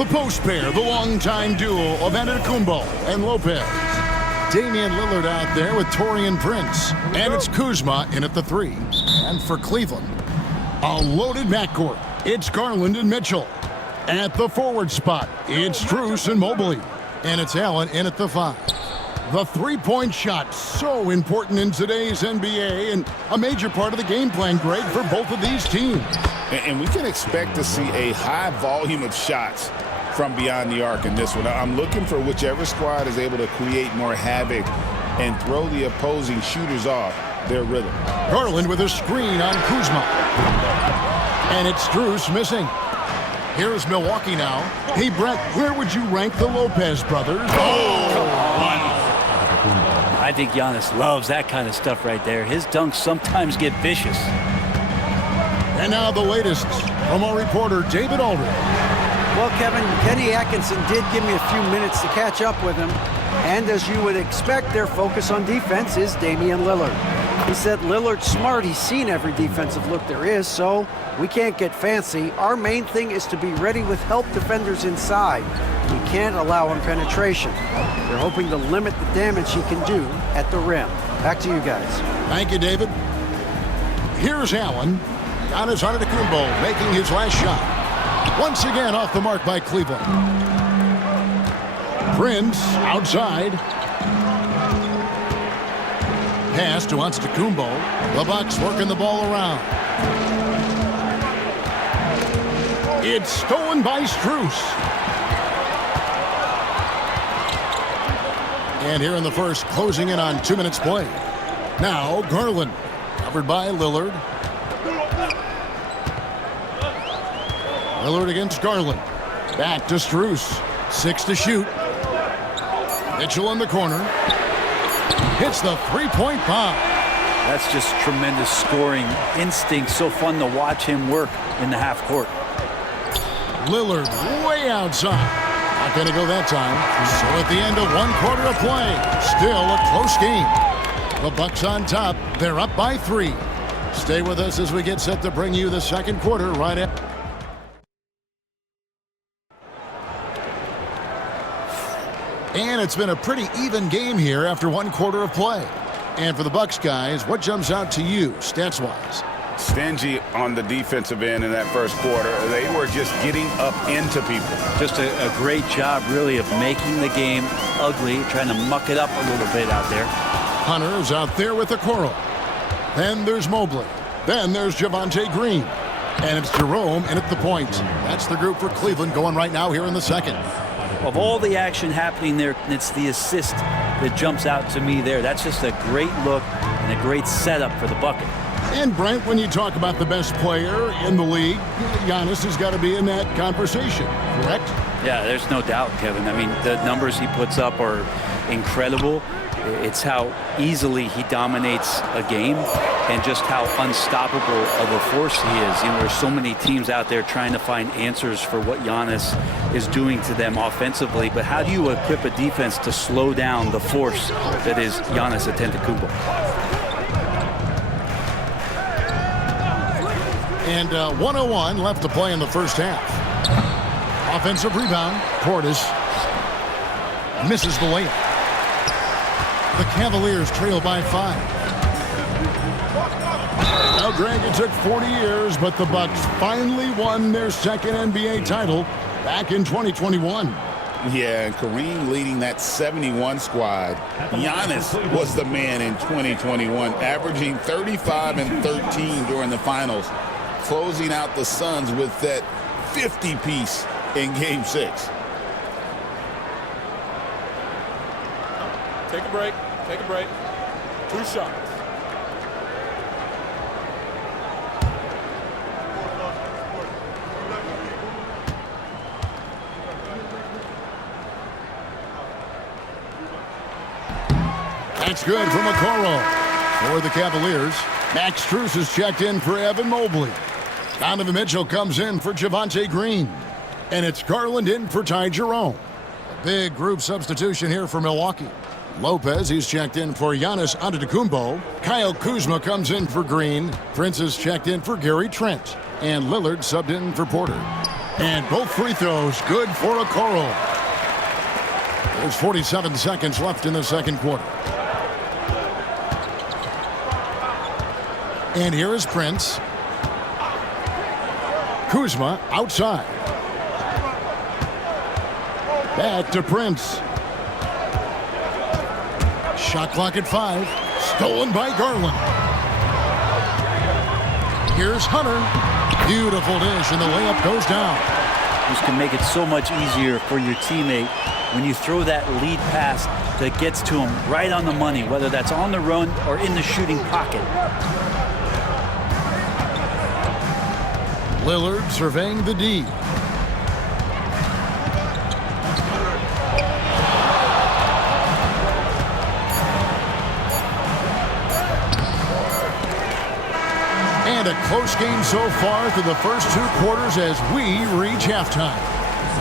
The post pair, the longtime duo of Antetokounmpo and Lopez. Damian Lillard out there with Taurean Prince. And it's Kuzma in at the 3. And for Cleveland, a loaded backcourt. It's Garland and Mitchell. At the forward spot, it's Strus and Mobley. And it's Allen in at the 5. The three-point shot, so important in today's NBA and a major part of the game plan, Greg, for both of these teams. And we can expect to see a high volume of shots from beyond the arc in this one. I'm looking for whichever squad is able to create more havoc and throw the opposing shooters off their rhythm. Garland with a screen on Kuzma. And it's Strus missing. Here's Milwaukee now. Hey, Brett, where would you rank the Lopez brothers? I think Giannis loves that kind of stuff right there. His dunks sometimes get vicious. And now the latest from our reporter, David Aldridge. Well, Kevin, Kenny Atkinson did give me a few minutes to catch up with him. And as you would expect, their focus on defense is Damian Lillard. He said Lillard's smart. He's seen every defensive look there is, so we can't get fancy. Our main thing is to be ready with help defenders inside. We can't allow him penetration. They're hoping to limit the damage he can do at the rim. Back to you guys. Thank you, David. Here's Allen. Giannis Antetokounmpo making his last shot. Once again off the mark by Cleveland. Prince outside. Pass to Antetokounmpo. The Bucks working the ball around. It's stolen by Strus. And here in the first, closing in on 2 minutes play. Now Garland, covered by Lillard. Lillard against Garland. Back to Strus. 6 to shoot. Mitchell in the corner. Hits the three-point bomb. That's just tremendous scoring instinct. So fun to watch him work in the half court. Lillard way outside. Not going to go that time. So at the end of 1 quarter of play, still a close game. The Bucks on top. They're up by 3. Stay with us as we get set to bring you the second quarter right after. And it's been a pretty even game here after 1 quarter of play. And for the Bucks guys, what jumps out to you stats-wise? Stingy on the defensive end in that first quarter. They were just getting up into people. Just a great job, really, of making the game ugly, trying to muck it up a little bit out there. Hunter's out there with the Coral. Then there's Mobley. Then there's Javonte Green. And it's Jerome in at the point. That's the group for Cleveland going right now here in the second. Of all the action happening there, it's the assist that jumps out to me there. That's just a great look and a great setup for the bucket. And Brent, when you talk about the best player in the league, Giannis has got to be in that conversation, correct? Yeah, there's no doubt, Kevin. I mean, the numbers he puts up are incredible. It's how easily he dominates a game and just how unstoppable of a force he is. You know, there's so many teams out there trying to find answers for what Giannis is doing to them offensively, but how do you equip a defense to slow down the force that is Giannis Antetokounmpo? And 1:01 left to play in the first half. Offensive rebound. Portis misses the layup. The Cavaliers trail by 5. Now, Greg, it took 40 years, but the Bucks finally won their second NBA title back in 2021. Yeah, and Kareem leading that 71 squad. Giannis was the man in 2021, averaging 35 and 13 during the finals, closing out the Suns with that 50-piece in Game 6. Take a break. Take a break. 2 shots. That's good from Okoro for the Cavaliers. Max Strus is checked in for Evan Mobley. Donovan Mitchell comes in for Javonte Green. And it's Garland in for Ty Jerome. A big group substitution here for Milwaukee. Lopez, he's checked in for Giannis Antetokounmpo. Kyle Kuzma comes in for Green. Prince is checked in for Gary Trent. And Lillard subbed in for Porter. And both free throws good for Okoro. There's 47 seconds left in the second quarter. And here is Prince. Kuzma outside. Back to Prince. Shot clock at 5. Stolen by Garland. Here's Hunter. Beautiful dish, and the layup goes down. This can make it so much easier for your teammate when you throw that lead pass that gets to him right on the money, whether that's on the run or in the shooting pocket. Lillard surveying the D. And a close game so far through the first 2 quarters as we reach halftime.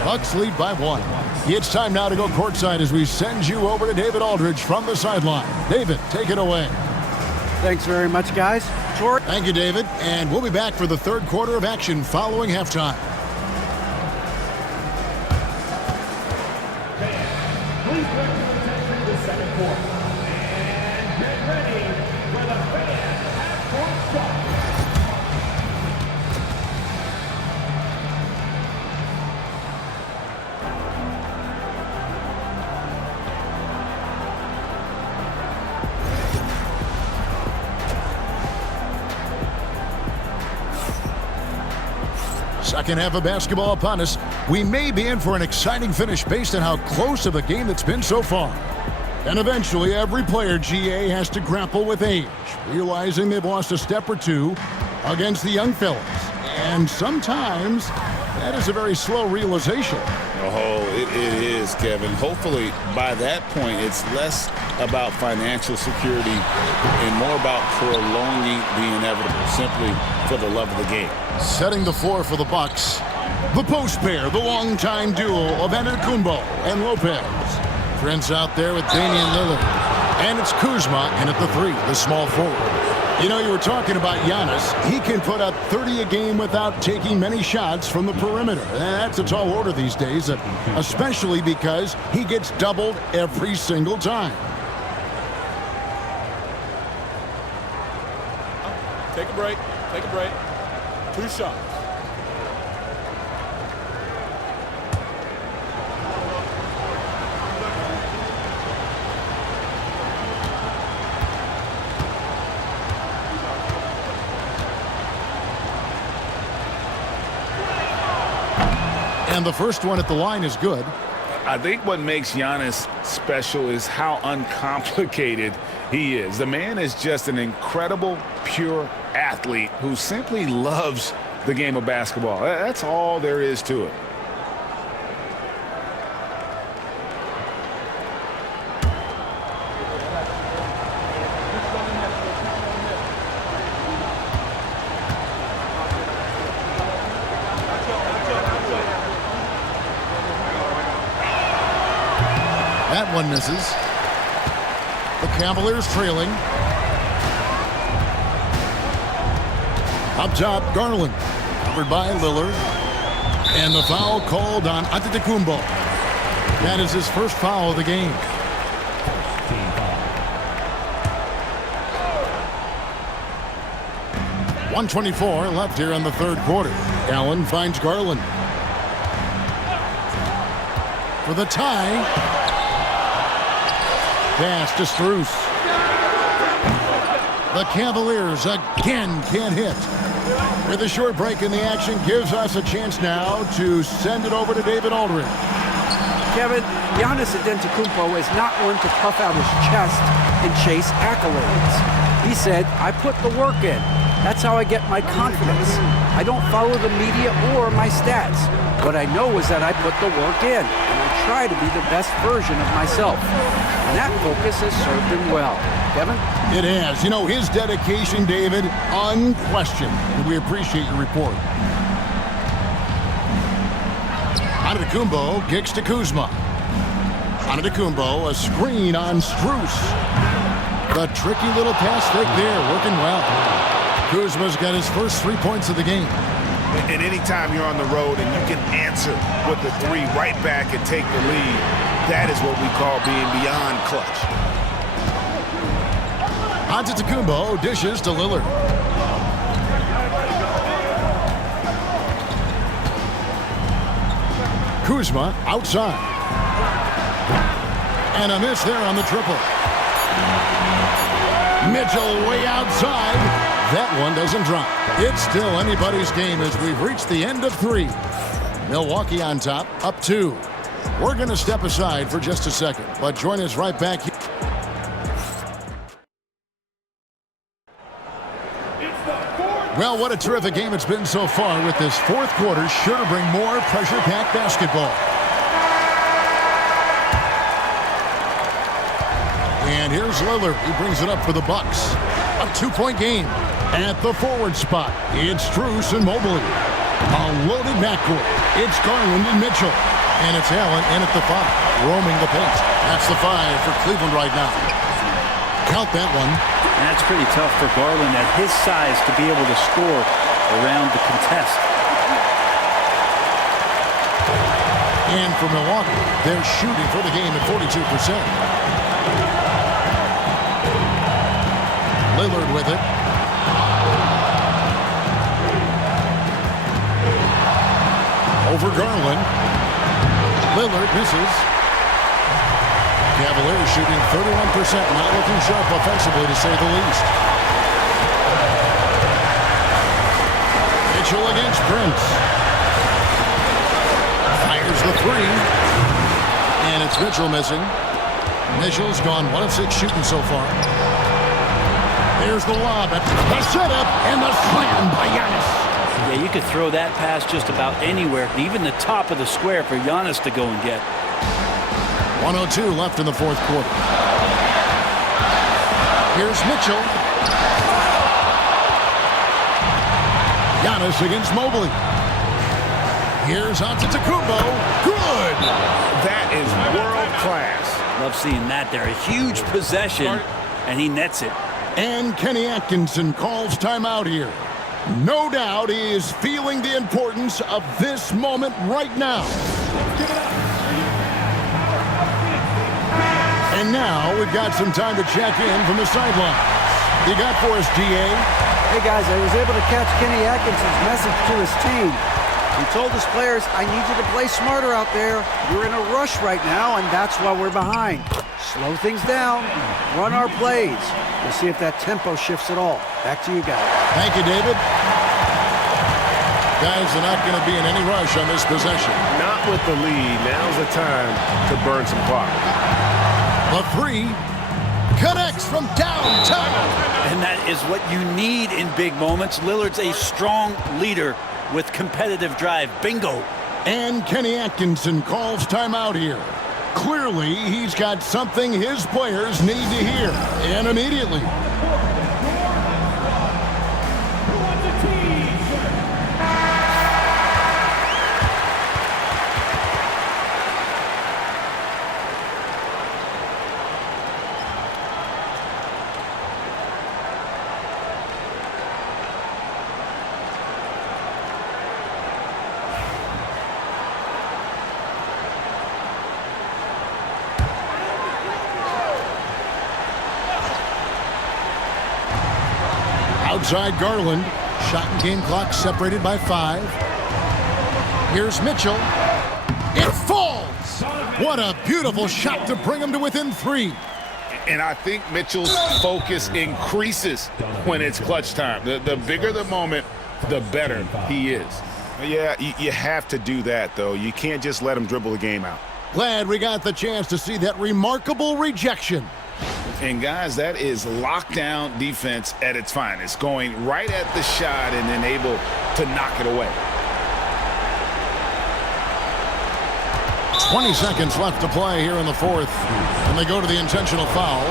Bucks lead by 1. It's time now to go courtside as we send you over to David Aldridge from the sideline. David, take it away. Thanks very much, guys. George. Thank you, David. And we'll be back for the third quarter of action following halftime. Please direct your attention to the second quarter. And get ready for the fan half-court start. Second half of basketball upon us. We may be in for an exciting finish based on how close of a game that's been so far. And eventually, every player, GA, has to grapple with age, realizing they've lost a step or two against the young fellas. And sometimes, that is a very slow realization. Oh, it is, Kevin. Hopefully, by that point, it's less about financial security and more about prolonging the inevitable, simply for the love of the game. Setting the floor for the Bucks, the post pair, the longtime duo of Antetokounmpo and Lopez. Prince out there with Damian Lillard. And it's Kuzma in at the 3, the small forward. You know, you were talking about Giannis. He can put up 30 a game without taking many shots from the perimeter. That's a tall order these days, especially because he gets doubled every single time. Take a break. Take a break. 2 shots. And the first one at the line is good. I think what makes Giannis special is how uncomplicated he is. The man is just an incredible, pure athlete who simply loves the game of basketball. That's all there is to it. That one misses. The Cavaliers trailing. Up top, Garland. Covered by Lillard. And the foul called on Antetokounmpo. That is his first foul of the game. .124 left here in the third quarter. Allen finds Garland. For the tie. Pass to Strus. The Cavaliers again can't hit. With a short break in the action, gives us a chance now to send it over to David Aldridge. Kevin, Giannis Antetokounmpo is not one to puff out his chest and chase accolades. He said, I put the work in. That's how I get my confidence. I don't follow the media or my stats. What I know is that I put the work in, and I try to be the best version of myself. And that focus has served him well. Kevin? It has. You know, his dedication, David, unquestioned. And we appreciate your report. Antetokounmpo kicks to Kuzma. Antetokounmpo, a screen on Strus. The tricky little pass fake there, working well. Kuzma's got his first 3 points of the game. And anytime you're on the road and you can answer with the three right back and take the lead, that is what we call being beyond clutch. Antetokounmpo dishes to Lillard. Kuzma outside. And a miss there on the triple. Mitchell way outside. That one doesn't drop. It's still anybody's game as we've reached the end of 3. Milwaukee on top, up 2. We're going to step aside for just a second, but join us right back here. Well, what a terrific game it's been so far, with this fourth quarter sure to bring more pressure-packed basketball. And here's Lillard. He brings it up for the Bucks. A 2-point game. At the forward spot, it's Strus and Mobley. A loaded backcourt. It's Garland and Mitchell. And it's Allen in at the 5, roaming the paint. That's the 5 for Cleveland right now. Count that one. And that's pretty tough for Garland at his size to be able to score around the contest. And for Milwaukee, they're shooting for the game at 42%. Lillard with it. Over Garland. Lillard misses. Cavaliers shooting 31%, not looking sharp offensively to say the least. Mitchell against Prince. Fires the 3. And it's Mitchell missing. Mitchell's gone 1 of 6 shooting so far. There's the lob, the setup, and the slam by Giannis. Yeah, you could throw that pass just about anywhere, even the top of the square for Giannis to go and get. 1:02 left in the fourth quarter. Here's Mitchell. Giannis against Mobley. Here's Antetokounmpo. Good! That is world class. Love seeing that there. A huge possession, and he nets it. And Kenny Atkinson calls timeout here. No doubt he is feeling the importance of this moment right now. And now we've got some time to check in from the sideline. You got for us, GA? Hey guys, I was able to catch Kenny Atkinson's message to his team. He told his players, I need you to play smarter out there. You're in a rush right now, and that's why we're behind. Slow things down, run our plays. We'll see if that tempo shifts at all. Back to you guys. Thank you, David. Guys are not going to be in any rush on this possession. Not with the lead. Now's the time to burn some clock. The 3 connects from downtown. And that is what you need in big moments. Lillard's a strong leader with competitive drive. Bingo. And Kenny Atkinson calls timeout here. Clearly, he's got something his players need to hear, and immediately. Outside Garland. Shot and game clock separated by 5. Here's Mitchell. It falls! What a beautiful shot to bring him to within 3. And I think Mitchell's focus increases when it's clutch time. The bigger the moment, the better he is. Yeah, you have to do that, though. You can't just let him dribble the game out. Glad we got the chance to see that remarkable rejection. And guys, that is lockdown defense at its finest, going right at the shot and then able to knock it away. 20 seconds left to play here in the fourth, and they go to the intentional foul.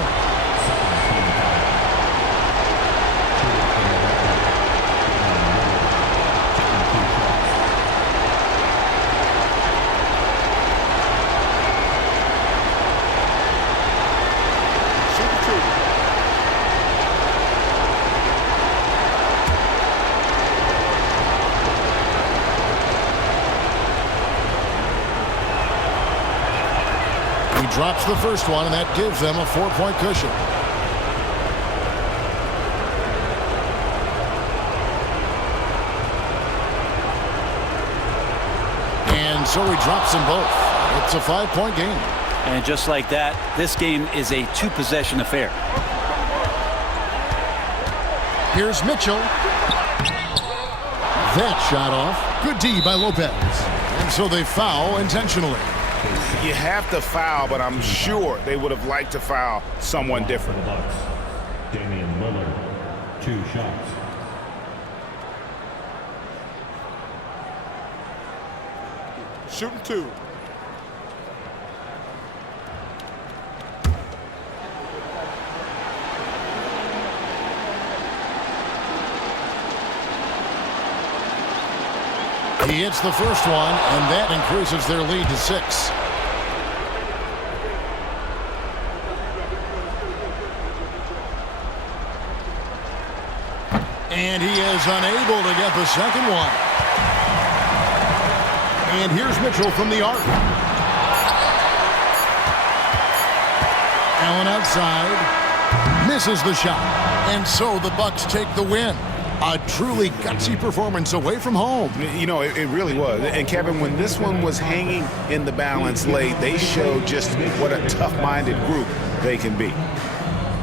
drops the first one, and that gives them a 4-point cushion. And so he drops them both. It's a 5-point game. And just like that, this game is a 2-possession affair. Here's Mitchell. That shot off. Good D by Lopez. And so they foul intentionally. You have to foul, but I'm sure they would have liked to foul someone different. Damian Lillard, 2 shots. Shooting 2. He hits the first one, and that increases their lead to 6. And he is unable to get the second one. And here's Mitchell from the arc. Allen outside. Misses the shot. And so the Bucks take the win. A truly gutsy performance away from home. You know, it really was. And Kevin, when this one was hanging in the balance late, they showed just what a tough-minded group they can be.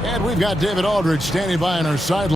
And we've got David Aldridge standing by on our sideline.